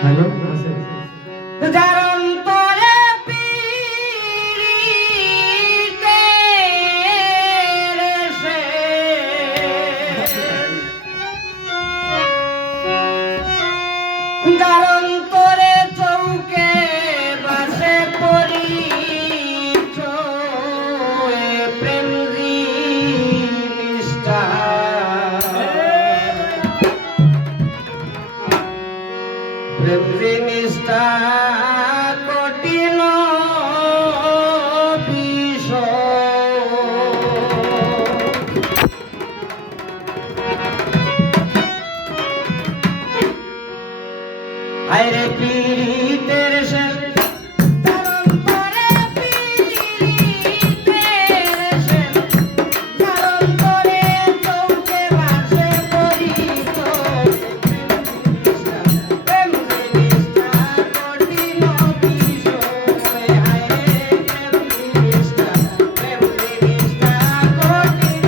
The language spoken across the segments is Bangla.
হ্যালো আছে যার অন্তরে পিরিতের যার অন্তরে চৌকে বাসে পরিচয় প্রেম জিনিসটা প্রেম জিনিসটা কঠিন বিষয় আরে পীড়িতের শেষ যার অন্তরে পীড়িতের শেষ যার অন্তরে চৌকে বাসে পরিচয় প্রেম জিনিসটা কঠিন বিষয় আরে প্রেম জিনিসটা কঠিন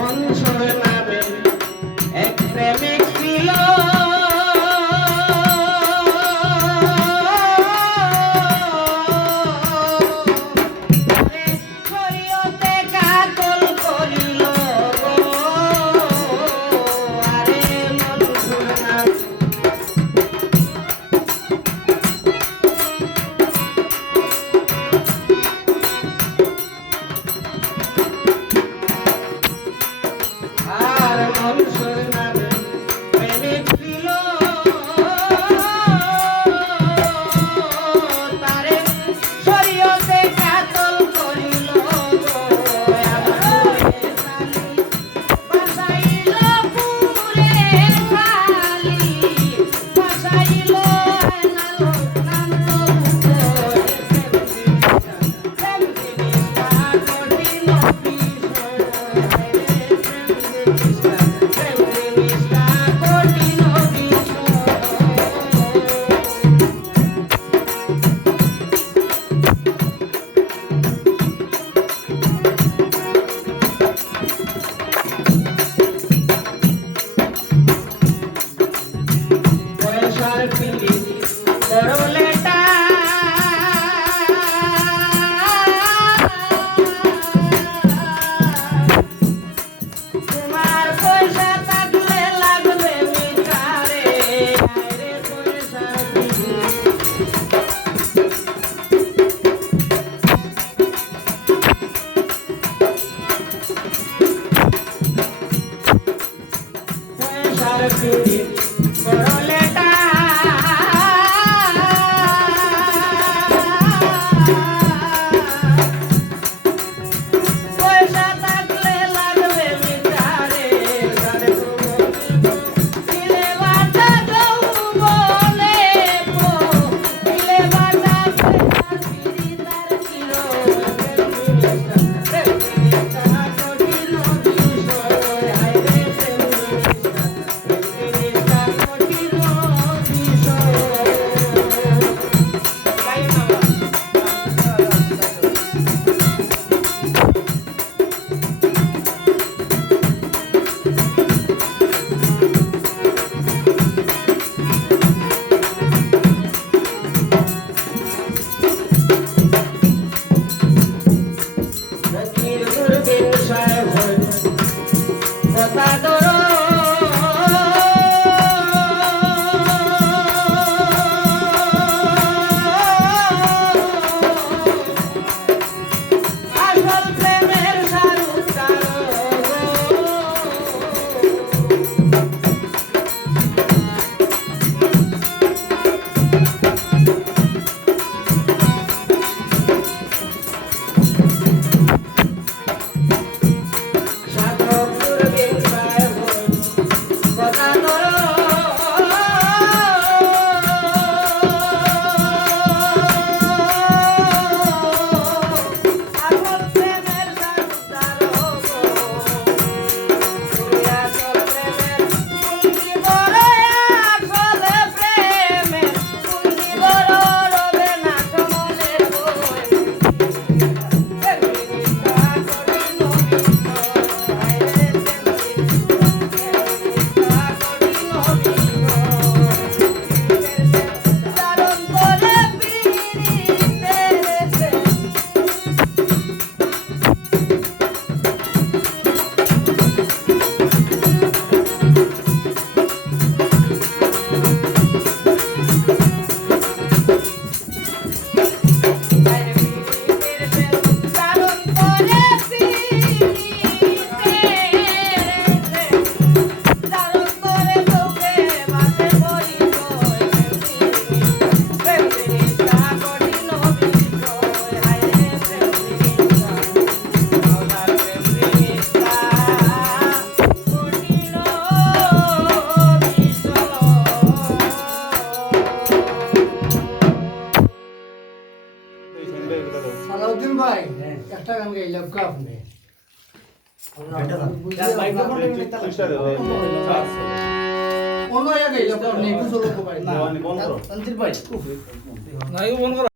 অন্তরে নামে এক প্রেমিক ছিল শরীয়তে কাতল করিল গো আরে মনসুর নামে আর মনসুর নামে প্রেমিক ছিল তারে শরীয়তে কাতল করিল গো বাসাইল পুরের খালি বাসাইল প্রেম জিনিসটা কঠিন পয়সার পিড়ি একটা গান গাইলাম কা আপনি অন্য গাইলাম আপনি একটু চলো পারেন না তানজির ভাই না, ইও বন্ধ করো।